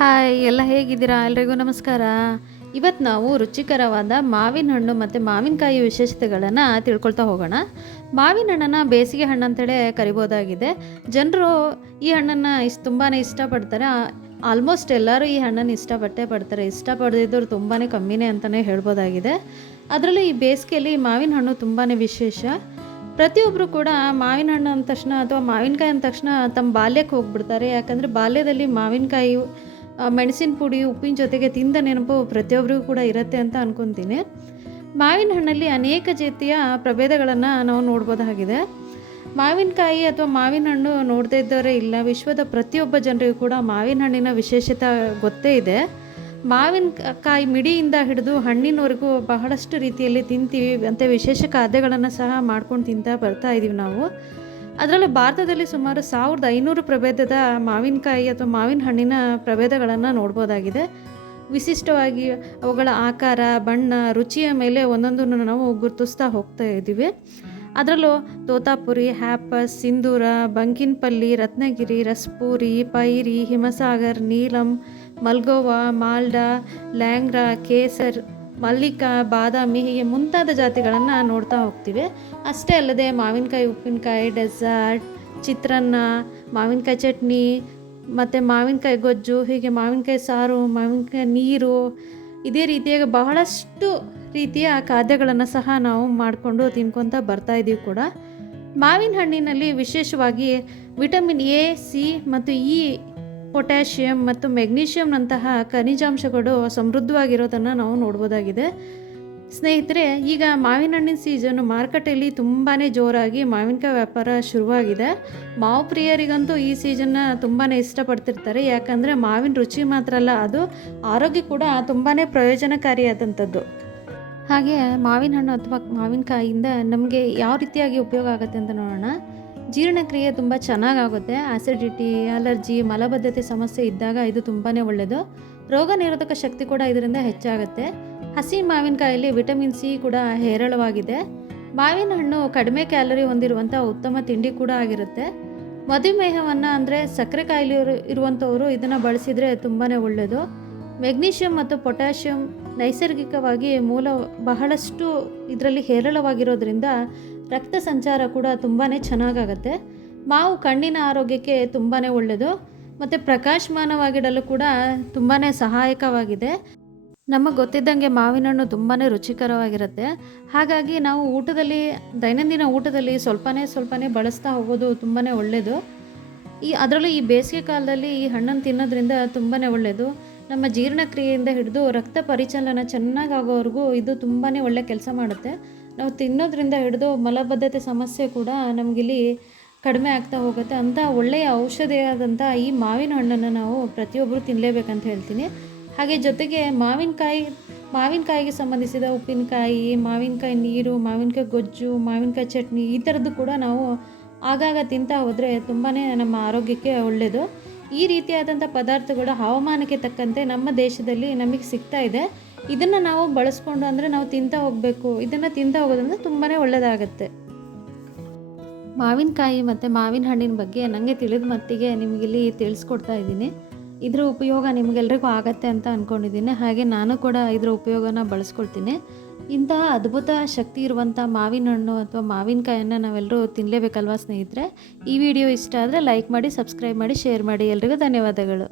Hi ಎಲ್ಲ ಹೇಗಿದ್ದೀರಾ? ಎಲ್ರಿಗೂ ನಮಸ್ಕಾರ. ಇವತ್ತು ನಾವು ರುಚಿಕರವಾದ ಮಾವಿನ ಹಣ್ಣು ಮತ್ತು ಮಾವಿನಕಾಯಿ ವಿಶೇಷತೆಗಳನ್ನು ತಿಳ್ಕೊಳ್ತಾ ಹೋಗೋಣ. ಮಾವಿನ ಹಣ್ಣನ್ನು ಬೇಸಿಗೆ ಹಣ್ಣು ಅಂತೇಳಿ ಕರಿಬೋದಾಗಿದೆ. ಜನರು ಈ ಹಣ್ಣನ್ನು ತುಂಬಾ ಇಷ್ಟಪಡ್ತಾರೆ. ಆಲ್ಮೋಸ್ಟ್ ಎಲ್ಲರೂ ಈ ಹಣ್ಣನ್ನು ಇಷ್ಟಪಟ್ಟೇ ಪಡ್ತಾರೆ. ಇಷ್ಟಪಡದಿದ್ದವರು ತುಂಬಾ ಕಮ್ಮಿನೇ ಅಂತಲೇ ಹೇಳ್ಬೋದಾಗಿದೆ. ಅದರಲ್ಲೂ ಈ ಬೇಸಿಗೆಯಲ್ಲಿ ಮಾವಿನ ಹಣ್ಣು ತುಂಬಾ ವಿಶೇಷ. ಪ್ರತಿಯೊಬ್ಬರು ಕೂಡ ಮಾವಿನ ಹಣ್ಣು ಅಂದ ತಕ್ಷಣ ಅಥವಾ ಮಾವಿನಕಾಯಿ ಅಂದ ತಕ್ಷಣ ತಮ್ಮ ಬಾಲ್ಯಕ್ಕೆ ಹೋಗ್ಬಿಡ್ತಾರೆ. ಯಾಕಂದರೆ ಬಾಲ್ಯದಲ್ಲಿ ಮಾವಿನಕಾಯಿ ಮೆಣಸಿನ ಪುಡಿ ಉಪ್ಪಿನ ಜೊತೆಗೆ ತಿಂದ ನೆನಪು ಪ್ರತಿಯೊಬ್ಬರಿಗೂ ಕೂಡ ಇರುತ್ತೆ ಅಂತ ಅಂದ್ಕೊತೀನಿ. ಮಾವಿನ ಹಣ್ಣಲ್ಲಿ ಅನೇಕ ಜಾತಿಯ ಪ್ರಭೇದಗಳನ್ನು ನಾವು ನೋಡ್ಬೋದಾಗಿದೆ. ಮಾವಿನಕಾಯಿ ಅಥವಾ ಮಾವಿನ ಹಣ್ಣು ನೋಡದೇ ಇದ್ದವರೇ ಇಲ್ಲ. ವಿಶ್ವದ ಪ್ರತಿಯೊಬ್ಬ ಜನರಿಗೂ ಕೂಡ ಮಾವಿನ ಹಣ್ಣಿನ ವಿಶೇಷತೆ ಗೊತ್ತೇ ಇದೆ. ಮಾವಿನಕಾಯಿ ಮಿಡಿಯಿಂದ ಹಿಡಿದು ಹಣ್ಣಿನವರೆಗೂ ಬಹಳಷ್ಟು ರೀತಿಯಲ್ಲಿ ತಿಂತೀವಿ. ಮತ್ತು ವಿಶೇಷ ಖಾದ್ಯಗಳನ್ನು ಸಹ ಮಾಡ್ಕೊಂಡು ತಿಂತಾ ಬರ್ತಾ ಇದ್ದೀವಿ ನಾವು. ಅದರಲ್ಲೂ ಭಾರತದಲ್ಲಿ ಸುಮಾರು 1500 ಪ್ರಭೇದದ ಮಾವಿನಕಾಯಿ ಅಥವಾ ಮಾವಿನ ಹಣ್ಣಿನ ಪ್ರಭೇದಗಳನ್ನು ನೋಡ್ಬೋದಾಗಿದೆ. ವಿಶಿಷ್ಟವಾಗಿ ಅವುಗಳ ಆಕಾರ, ಬಣ್ಣ, ರುಚಿಯ ಮೇಲೆ ಒಂದೊಂದನ್ನು ನಾವು ಗುರುತಿಸ್ತಾ ಹೋಗ್ತಾ ಇದ್ದೀವಿ. ಅದರಲ್ಲೂ ತೋತಾಪುರಿ, ಹ್ಯಾಪಸ್, ಸಿಂಧೂರ, ಬಂಕಿನಪಲ್ಲಿ, ರತ್ನಗಿರಿ, ರಸ್ಪೂರಿ, ಪೈರಿ, ಹಿಮಸಾಗರ್, ನೀಲಂ, ಮಲ್ಗೋವಾ, ಮಾಲ್ಡಾ, ಲ್ಯಾಂಗ್ರಾ, ಕೇಸರ್, ಮಲ್ಲಿಕಾ, ಬಾದಾಮಿ ಹೀಗೆ ಮುಂತಾದ ಜಾತಿಗಳನ್ನು ನೋಡ್ತಾ ಹೋಗ್ತೀವಿ. ಅಷ್ಟೇ ಅಲ್ಲದೆ ಮಾವಿನಕಾಯಿ ಉಪ್ಪಿನಕಾಯಿ, ಡೆಸರ್ಟ್, ಚಿತ್ರಾನ್ನ, ಮಾವಿನಕಾಯಿ ಚಟ್ನಿ ಮತ್ತು ಮಾವಿನಕಾಯಿ ಗೊಜ್ಜು, ಹೀಗೆ ಮಾವಿನಕಾಯಿ ಸಾರು, ಮಾವಿನಕಾಯಿ ನೀರು, ಇದೇ ರೀತಿಯಾಗಿ ಬಹಳಷ್ಟು ರೀತಿಯ ಖಾದ್ಯಗಳನ್ನು ಸಹ ನಾವು ಮಾಡಿಕೊಂಡು ತಿನ್ಕೊತಾ ಬರ್ತಾಯಿದ್ದೀವಿ ಕೂಡ. ಮಾವಿನ ಹಣ್ಣಿನಲ್ಲಿ ವಿಶೇಷವಾಗಿ ವಿಟಮಿನ್ ಎ, ಸಿ ಮತ್ತು ಇ, ಪೊಟ್ಯಾಷಿಯಮ್ ಮತ್ತು ಮೆಗ್ನೀಷಿಯಮ್ನಂತಹ ಖನಿಜಾಂಶಗಳು ಸಮೃದ್ಧವಾಗಿರೋದನ್ನು ನಾವು ನೋಡ್ಬೋದಾಗಿದೆ. ಸ್ನೇಹಿತರೆ, ಈಗ ಮಾವಿನ ಹಣ್ಣಿನ ಸೀಸನ್ನು ಮಾರುಕಟ್ಟೆಯಲ್ಲಿ ತುಂಬಾ ಜೋರಾಗಿ ಮಾವಿನಕಾಯಿ ವ್ಯಾಪಾರ ಶುರುವಾಗಿದೆ. ಮಾವು ಪ್ರಿಯರಿಗಂತೂ ಈ ಸೀಸನ್ನ ತುಂಬಾ ಇಷ್ಟಪಡ್ತಿರ್ತಾರೆ. ಯಾಕಂದರೆ ಮಾವಿನ ರುಚಿ ಮಾತ್ರ ಅಲ್ಲ, ಅದು ಆರೋಗ್ಯ ಕೂಡ ತುಂಬಾ ಪ್ರಯೋಜನಕಾರಿಯಾದಂಥದ್ದು. ಹಾಗೆ ಮಾವಿನ ಹಣ್ಣು ಅಥವಾ ಮಾವಿನಕಾಯಿಯಿಂದ ನಮಗೆ ಯಾವ ರೀತಿಯಾಗಿ ಉಪಯೋಗ ಆಗುತ್ತೆ ಅಂತ ನೋಡೋಣ. ಜೀರ್ಣಕ್ರಿಯೆ ತುಂಬ ಚೆನ್ನಾಗಾಗುತ್ತೆ. ಆಸಿಡಿಟಿ, ಅಲರ್ಜಿ, ಮಲಬದ್ಧತೆ ಸಮಸ್ಯೆ ಇದ್ದಾಗ ಇದು ತುಂಬಾ ಒಳ್ಳೆಯದು. ರೋಗ ನಿರೋಧಕ ಶಕ್ತಿ ಕೂಡ ಇದರಿಂದ ಹೆಚ್ಚಾಗುತ್ತೆ. ಹಸಿ ಮಾವಿನಕಾಯಲ್ಲಿ ವಿಟಮಿನ್ ಸಿ ಕೂಡ ಹೇರಳವಾಗಿದೆ. ಮಾವಿನ ಹಣ್ಣು ಕಡಿಮೆ ಕ್ಯಾಲರಿ ಹೊಂದಿರುವಂಥ ಉತ್ತಮ ತಿಂಡಿ ಕೂಡ ಆಗಿರುತ್ತೆ. ಮಧುಮೇಹವನ್ನು ಅಂದರೆ ಸಕ್ಕರೆ ಕಾಯಿಲೆ ಇರುವಂಥವರು ಇದನ್ನು ಬಳಸಿದರೆ ತುಂಬಾ ಒಳ್ಳೆಯದು. ಮೆಗ್ನೀಷಿಯಮ್ ಮತ್ತು ಪೊಟ್ಯಾಷಿಯಮ್ ನೈಸರ್ಗಿಕವಾಗಿ ಬಹಳಷ್ಟು ಇದರಲ್ಲಿ ಹೇರಳವಾಗಿರೋದ್ರಿಂದ ರಕ್ತ ಸಂಚಾರ ಕೂಡ ತುಂಬಾ ಚೆನ್ನಾಗಾಗತ್ತೆ. ಮಾವು ಕಣ್ಣಿನ ಆರೋಗ್ಯಕ್ಕೆ ತುಂಬಾ ಒಳ್ಳೆಯದು ಮತ್ತು ಪ್ರಕಾಶಮಾನವಾಗಿಡಲು ಕೂಡ ತುಂಬಾ ಸಹಾಯಕವಾಗಿದೆ. ನಮಗೆ ಗೊತ್ತಿದ್ದಂಗೆ ಮಾವಿನ ಹಣ್ಣು ತುಂಬಾ ರುಚಿಕರವಾಗಿರುತ್ತೆ. ಹಾಗಾಗಿ ನಾವು ದೈನಂದಿನ ಊಟದಲ್ಲಿ ಸ್ವಲ್ಪನೇ ಬಳಸ್ತಾ ಹೋಗೋದು ತುಂಬಾ ಒಳ್ಳೆಯದು. ಅದರಲ್ಲೂ ಈ ಬೇಸಿಗೆ ಕಾಲದಲ್ಲಿ ಈ ಹಣ್ಣನ್ನು ತಿನ್ನೋದ್ರಿಂದ ತುಂಬಾ ಒಳ್ಳೆಯದು. ನಮ್ಮ ಜೀರ್ಣಕ್ರಿಯೆಯಿಂದ ಹಿಡಿದು ರಕ್ತ ಪರಿಚಲನ ಚೆನ್ನಾಗಾಗೋವರೆಗೂ ಇದು ತುಂಬಾ ಒಳ್ಳೆ ಕೆಲಸ ಮಾಡುತ್ತೆ. ನಾವು ತಿನ್ನೋದ್ರಿಂದ ಹಿಡಿದು ಮಲಬದ್ಧತೆ ಸಮಸ್ಯೆ ಕೂಡ ನಮಗಿಲ್ಲಿ ಕಡಿಮೆ ಆಗ್ತಾ ಹೋಗುತ್ತೆ. ಅಂಥ ಒಳ್ಳೆಯ ಔಷಧಿಯಾದಂಥ ಈ ಮಾವಿನ ಹಣ್ಣನ್ನು ನಾವು ಪ್ರತಿಯೊಬ್ಬರು ತಿನ್ನಲೇಬೇಕಂತ ಹೇಳ್ತೀನಿ. ಹಾಗೆ ಜೊತೆಗೆ ಮಾವಿನಕಾಯಿಗೆ ಸಂಬಂಧಿಸಿದ ಉಪ್ಪಿನಕಾಯಿ, ಮಾವಿನಕಾಯಿ ನೀರು, ಮಾವಿನಕಾಯಿ ಗೊಜ್ಜು, ಮಾವಿನಕಾಯಿ ಚಟ್ನಿ ಈ ಥರದ್ದು ಕೂಡ ನಾವು ಆಗಾಗ ತಿಂತಾ ಹೋದರೆ ತುಂಬಾ ನಮ್ಮ ಆರೋಗ್ಯಕ್ಕೆ ಒಳ್ಳೆಯದು. ಈ ರೀತಿಯಾದಂಥ ಪದಾರ್ಥಗಳು ಹವಾಮಾನಕ್ಕೆ ತಕ್ಕಂತೆ ನಮ್ಮ ದೇಶದಲ್ಲಿ ನಮಗೆ ಸಿಗ್ತಾ ಇದೆ. ಇದನ್ನು ನಾವು ಬಳಸ್ಕೊಂಡು ಅಂದರೆ ನಾವು ತಿಂತಾ ಹೋಗಬೇಕು. ಇದನ್ನು ತಿಂತಾ ಹೋಗೋದ್ರಿಂದ ತುಂಬಾ ಒಳ್ಳೆಯದಾಗತ್ತೆ. ಮಾವಿನಕಾಯಿ ಮತ್ತು ಮಾವಿನ ಹಣ್ಣಿನ ಬಗ್ಗೆ ನನಗೆ ತಿಳಿದ ಮಟ್ಟಿಗೆ ನಿಮಗಿಲ್ಲಿ ತಿಳಿಸ್ಕೊಡ್ತಾ ಇದ್ದೀನಿ. ಇದರ ಉಪಯೋಗ ನಿಮಗೆಲ್ರಿಗೂ ಆಗತ್ತೆ ಅಂತ ಅಂದ್ಕೊಂಡಿದ್ದೀನಿ. ಹಾಗೆ ನಾನು ಕೂಡ ಇದರ ಉಪಯೋಗನ ಬಳಸ್ಕೊಳ್ತೀನಿ. ಇಂತಹ ಅದ್ಭುತ ಶಕ್ತಿ ಇರುವಂಥ ಮಾವಿನ ಹಣ್ಣು ಅಥವಾ ಮಾವಿನಕಾಯನ್ನು ನಾವೆಲ್ಲರೂ ತಿನ್ನಲೇಬೇಕಲ್ವಾ ಸ್ನೇಹಿತರೆ. ಈ ವಿಡಿಯೋ ಇಷ್ಟ ಆದರೆ ಲೈಕ್ ಮಾಡಿ, ಸಬ್ಸ್ಕ್ರೈಬ್ ಮಾಡಿ, ಶೇರ್ ಮಾಡಿ. ಎಲ್ರಿಗೂ ಧನ್ಯವಾದಗಳು.